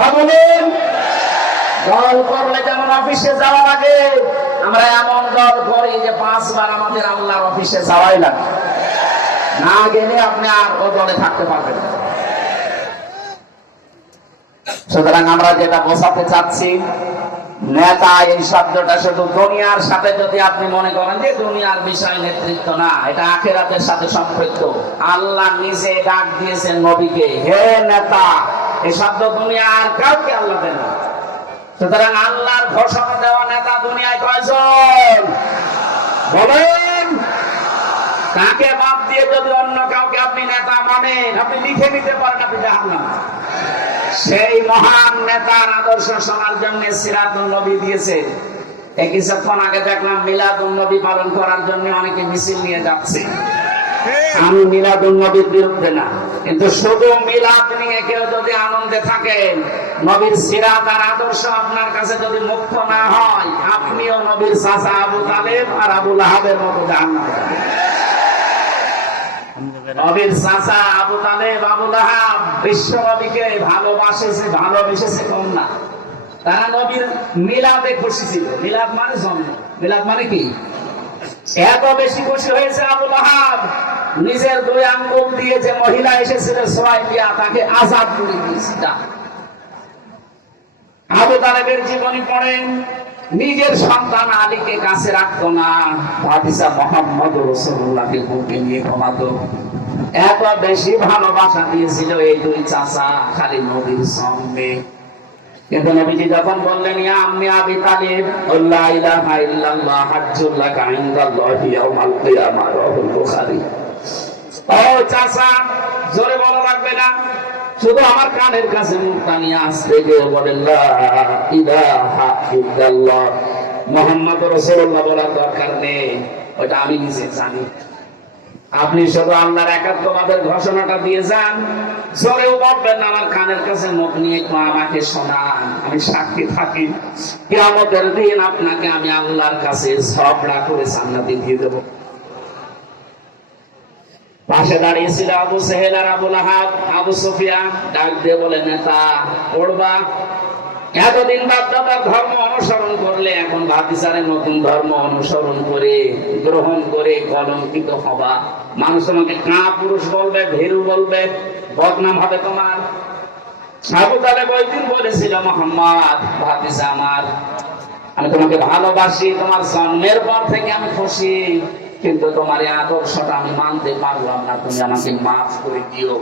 কথা বলুন। দল করলে যেমন অফিসে যাওয়া লাগে, আমরা এমন দল করি যে পাঁচবার আমাদের আল্লাহর অফিসে যাওয়াই লাগে। না গেলে আপনি আর ও দলে থাকতে পারবেন না। সুতরাং আমরা যেটা বোঝাতে চাচ্ছি, নেতা এই শব্দটা শুধু দুনিয়ার সাথে যদি আপনি মনে করেন যে দুনিয়ার বিষয় নেতৃত্ব না, এটা আখেরাতের সাথে সম্পৃক্ত। আল্লাহ নিজে ডাক দিয়েছেন নবীকে, হে নেতা এই শব্দ দুনিয়ার কাউকে আল্লাহ দেন। সুতরাং আল্লাহর ঘোষণা দেওয়া নেতা দুনিয়ায় কয়জন? বলেন। কাকে বাদ দিয়ে যদি অন্য কাউকে আপনি নেতা মানেন, আপনি লিখে নিতে পারেন আপনি জাহান্নাম। সেই মহান নেতার আদর্শ শোনার জন্য সিরাতুল নবী দিয়েছে। এই কিছুক্ষণ আগে দেখলাম মিলাদুল নবী পালন করার জন্য অনেকে মিছিল নিয়ে যাচ্ছে। আমি মিলাদুল নবীর বিরুদ্ধে না, কিন্তু শুধু মিলাদ নিয়ে কেউ যদি আনন্দে থাকেন নবীর সিরাত আর আদর্শ আপনার কাছে যদি মুখ্য না হয়, আপনিও নবীর চাচা আবু তালেব আর আবু লাহাবের মতো জাহান্নামে নবীর আবু তালেব, আবু লাহাব বিশ্ব নবীকে ভালোবাসেছে, ভালোবেসেছে কম না? তারা নবীর মিলাদে খুশি ছিল। মিলাদ মানে মিলাদ মানে কি? এত বেশি খুশি হয়েছে আবু লাহাব। নিজের দুই আঙ্গুল দিয়ে যে মহিলা এসেছিল, সবাই দিয়া তাকে আজাদ করে দিয়েছে আবু তালেবের জীবনী পড়েন, নিজের সন্তান আলীকে কাছে রাখতো না ভাতিসা মোহাম্মদ রসুল্লাহকে বুকে নিয়ে ঘুমাতো। এত বেশি ভালোবাসা দিয়েছিল এই দুই চাচা খালি নবীর সঙ্গে। কিন্তু নবীজি যখন বললেন, ইয়া আম্মি আবি তালিব লা ইলাহা ইল্লাল্লাহ হাজ্জুল্লাহ ইনদাল্লাহি ইয়াউমাল কিয়ামাহ রাহুল বুখারী। জোরে বলা লাগবে না। শুধু আমার কানের কাছে নিয়ে মোহাম্মদ রাসূলুল্লাহ বলার দরকার নেই। ওটা আমি নিজে জানি। আপনি শুধু আল্লাহর একাত্মবাদের ঘোষণাটা দিয়ে যান। জোরেও বলবেন না, আমার কানের কাছে মুখ নিয়ে একটু আমাকে শোনান। আমি সাক্ষী থাকি। কিয়ামতের দিন আপনাকে আমি আল্লাহর কাছে ঝগড়া করে জান্নাতে দিয়ে দেব। পাশে দাঁড়িয়েছিল আবু সেহেল আর আবু লাহাব। আবু সুফিয়া ডাক দিয়ে বলে, নেতা, পড়বা। এতদিন বাপদাদার ধর্ম অনুসরণ করলে, এখন ভাতিসারে নতুন ধর্ম অনুসরণ করে, গ্রহণ করে কলঙ্কিত হবা। মানুষ তোমাকে কাঁ পুরুষ বলবে, ভেরু বলবে, বদনাম হবে তোমার। সাবু তালে ওই বলেছিল, মোহাম্মদ ভাতিসা আমার। আমি তোমাকে ভালোবাসি, তোমার জন্মের পর থেকে আমি খুশি। কিন্তু তোমার এই আদর্শটা আমি মানতে পারলাম না তুমি আমাকে মাফ করে দিও।